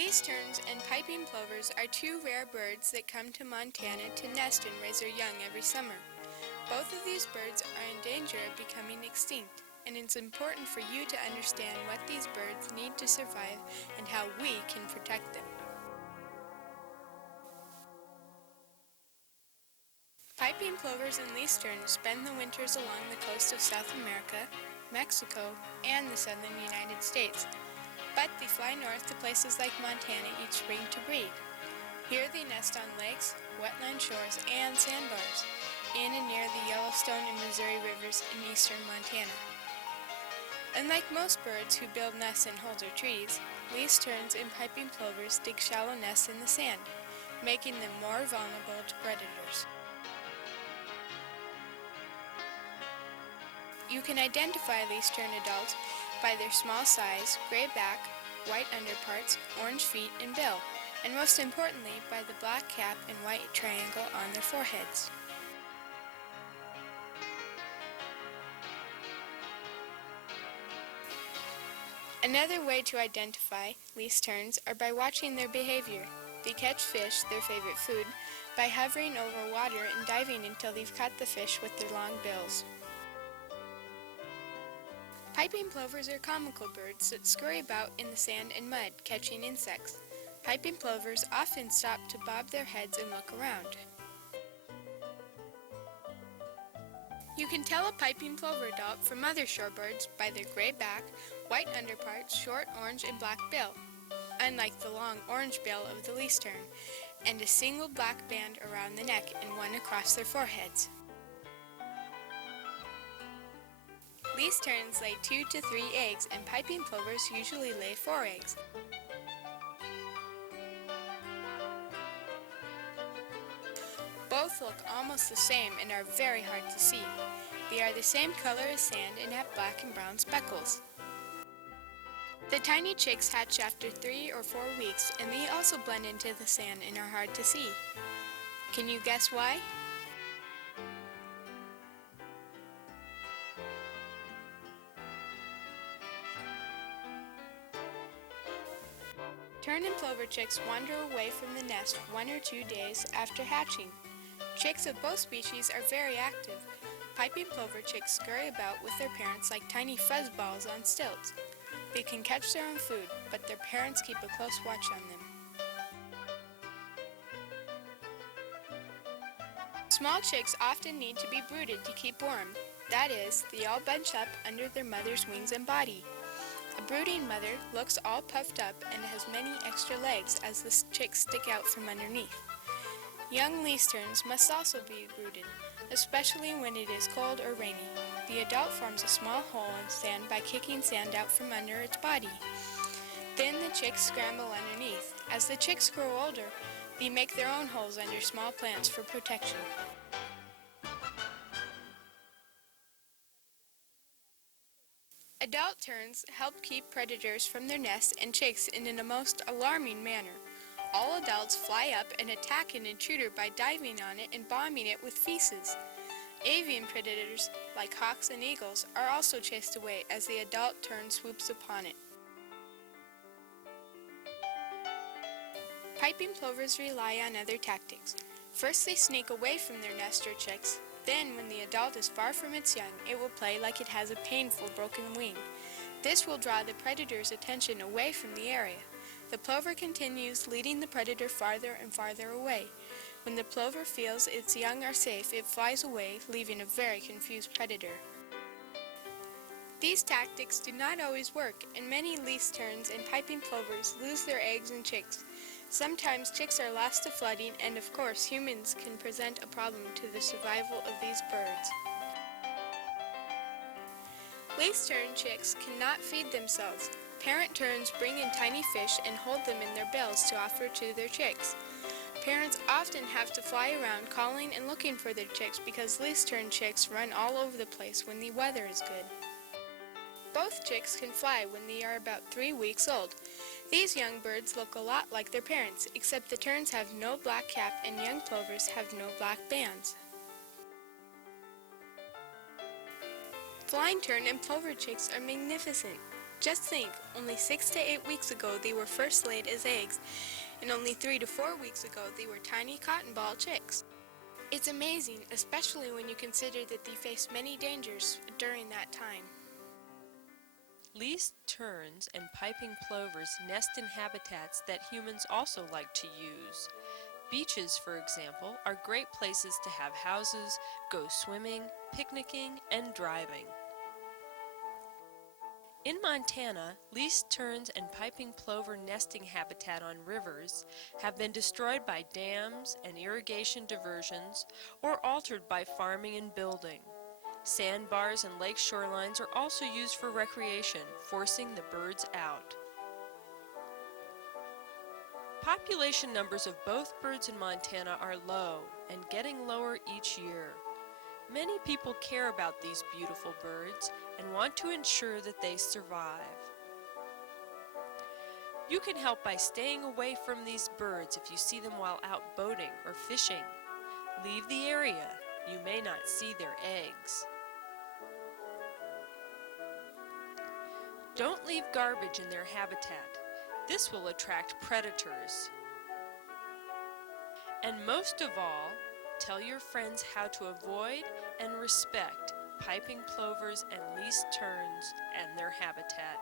Least terns and piping plovers are two rare birds that come to Montana to nest and raise their young every summer. Both of these birds are in danger of becoming extinct, and it's important for you to understand what these birds need to survive and how we can protect them. Piping plovers and least terns spend the winters along the coast of South America, Mexico, and the southern United States. But they fly north to places like Montana each spring to breed. Here they nest on lakes, wetland shores, and sandbars, in and near the Yellowstone and Missouri rivers in eastern Montana. Unlike most birds who build nests in holes or trees, least terns and piping plovers dig shallow nests in the sand, making them more vulnerable to predators. You can identify least tern adults by their small size, gray back, white underparts, orange feet and bill, and most importantly by the black cap and white triangle on their foreheads. Another way to identify least terns are by watching their behavior. They catch fish, their favorite food, by hovering over water and diving until they've caught the fish with their long bills. Piping plovers are comical birds that scurry about in the sand and mud, catching insects. Piping plovers often stop to bob their heads and look around. You can tell a piping plover adult from other shorebirds by their gray back, white underparts, short orange and black bill, unlike the long orange bill of the least tern, and a single black band around the neck and one across their foreheads. Least terns lay 2 to 3 eggs, and piping plovers usually lay 4 eggs. Both look almost the same and are very hard to see. They are the same color as sand and have black and brown speckles. The tiny chicks hatch after 3 or 4 weeks, and they also blend into the sand and are hard to see. Can you guess why? Tern and plover chicks wander away from the nest 1 or 2 days after hatching. Chicks of both species are very active. Piping plover chicks scurry about with their parents like tiny fuzzballs on stilts. They can catch their own food, but their parents keep a close watch on them. Small chicks often need to be brooded to keep warm. That is, they all bunch up under their mother's wings and body. A brooding mother looks all puffed up and has many extra legs as the chicks stick out from underneath. Young least terns must also be brooded, especially when it is cold or rainy. The adult forms a small hole in sand by kicking sand out from under its body. Then the chicks scramble underneath. As the chicks grow older, they make their own holes under small plants for protection. Adult terns help keep predators from their nests and chicks in a most alarming manner. All adults fly up and attack an intruder by diving on it and bombing it with feces. Avian predators, like hawks and eagles, are also chased away as the adult tern swoops upon it. Piping plovers rely on other tactics. First, they sneak away from their nest or chicks. Then, when the adult is far from its young, it will play like it has a painful broken wing. This will draw the predator's attention away from the area. The plover continues, leading the predator farther and farther away. When the plover feels its young are safe, it flies away, leaving a very confused predator. These tactics do not always work, and many least terns and piping plovers lose their eggs and chicks. Sometimes chicks are lost to flooding, and of course humans can present a problem to the survival of these birds. Least tern chicks cannot feed themselves. Parent terns bring in tiny fish and hold them in their bills to offer to their chicks. Parents often have to fly around calling and looking for their chicks because least tern chicks run all over the place when the weather is good. Both chicks can fly when they are about 3 weeks old. These young birds look a lot like their parents, except the terns have no black cap and young plovers have no black bands. Flying tern and plover chicks are magnificent. Just think, only 6 to 8 weeks ago they were first laid as eggs, and only 3 to 4 weeks ago they were tiny cotton ball chicks. It's amazing, especially when you consider that they faced many dangers during that time. Least terns and piping plovers nest in habitats that humans also like to use. Beaches, for example, are great places to have houses, go swimming, picnicking, and driving. In Montana, least terns and piping plover nesting habitat on rivers have been destroyed by dams and irrigation diversions or altered by farming and building. Sandbars and lake shorelines are also used for recreation, forcing the birds out. Population numbers of both birds in Montana are low and getting lower each year. Many people care about these beautiful birds and want to ensure that they survive. You can help by staying away from these birds if you see them while out boating or fishing. Leave the area. You may not see their eggs. Don't leave garbage in their habitat. This will attract predators. And most of all, tell your friends how to avoid and respect piping plovers and least terns and their habitat.